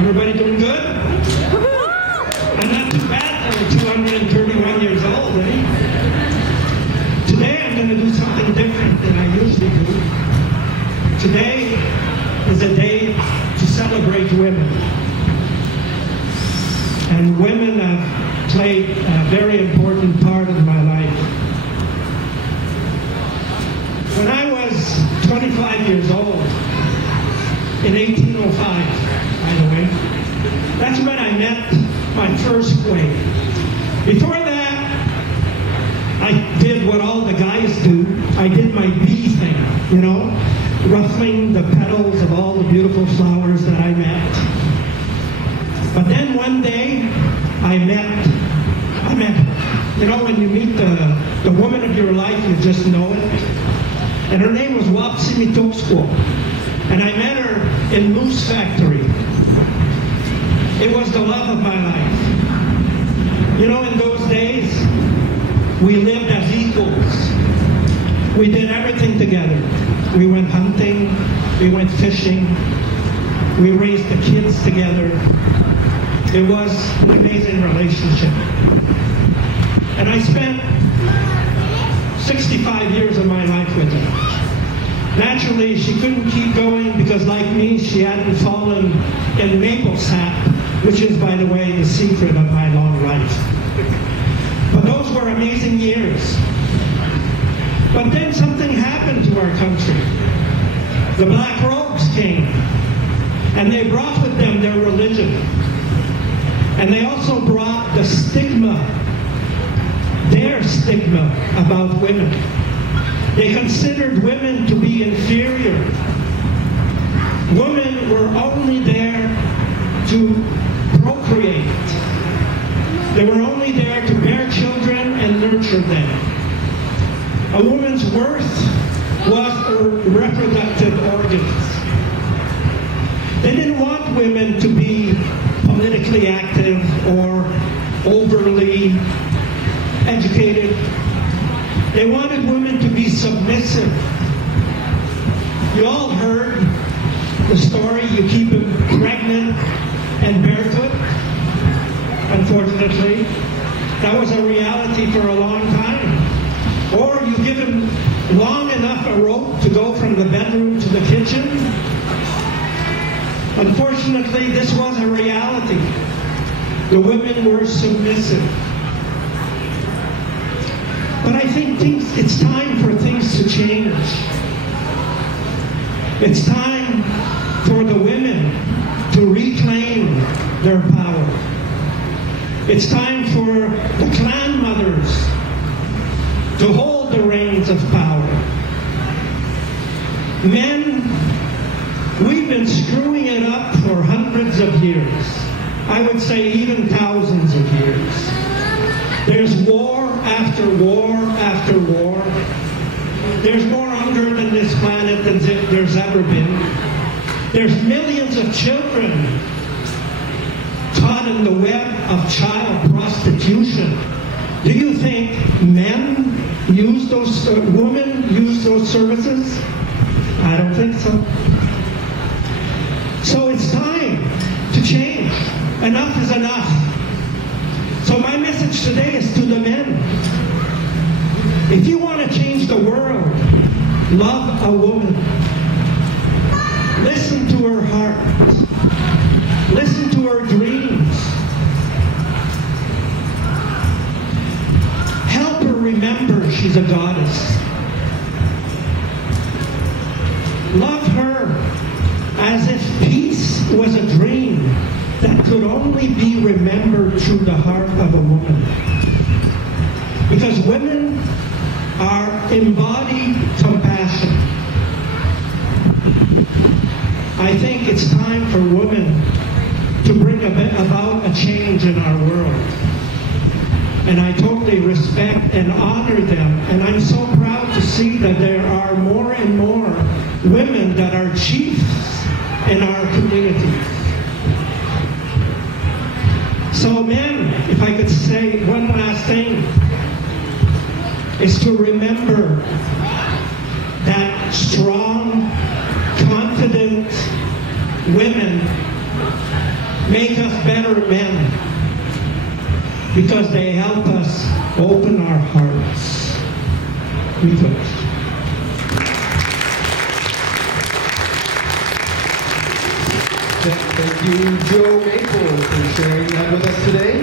Everybody doing good? I'm not too bad for 231 years old, eh? Today I'm going to do something different than I usually do. Today is a day to celebrate women. And women have played a very important part in my life. When I was 25 years old, in 1805, by the way, that's when I met my first wave. Before that, I did what all the guys do. I did my bee thing, you know, ruffling the petals of all the beautiful flowers that I met. But then one day, I met her. You know, when you meet the woman of your life, you just know it. And her name was Wapsimitoksko. And I met her in Moose Factory. It was the love of my life. You know, in those days, we lived as equals. We did everything together. We went hunting, we went fishing, we raised the kids together. It was an amazing relationship. And I spent 65 years of my life with her. Naturally, she couldn't keep going because, like me, she hadn't fallen in maple sap, which is, by the way, the secret of my long life. But those were amazing years. But then something happened to our country. The Black Robes came, and they brought with them their religion. And they also brought the stigma, their stigma about women. They considered women to be inferior. Women were only there to procreate. They were only there to bear children and nurture them. A woman's worth was her reproductive organs. They didn't want women to be politically active or overly educated. They wanted women to be submissive. You all heard the story, you keep them pregnant and barefoot. Unfortunately, that was a reality for a long time. Or you give them long enough a rope to go from the bedroom to the kitchen. Unfortunately, this was a reality. The women were submissive. But I think it's time for things to change. It's time for the women to reclaim their power. It's time for the clan mothers to hold the reins of power. Men, we've been screwing it up for hundreds of years. I would say even thousands of years. There's war after war after war. There's more hunger than this planet than there's ever been. There's millions of children caught in the web of child prostitution. Do you think men use those, women use those services? I don't think so. So it's time to change. Enough is enough. So my message today is to the men. If you want to change the world, love a woman. Listen to her heart. Listen to her dreams. Help her remember she's a goddess. Love her as if peace was a dream that could only be remembered through the heart of a woman. Because women are embodied compassion. I think it's time for women to bring about a change in our world. And I totally respect and honor them. And I'm so proud to see that there are more and more women that are chiefs in our community. So men, if I could say one last thing, is to remember that strong, confident women make us better men, because they help us open our hearts. We toast. Thank you, Joe Maple, for sharing that with us today.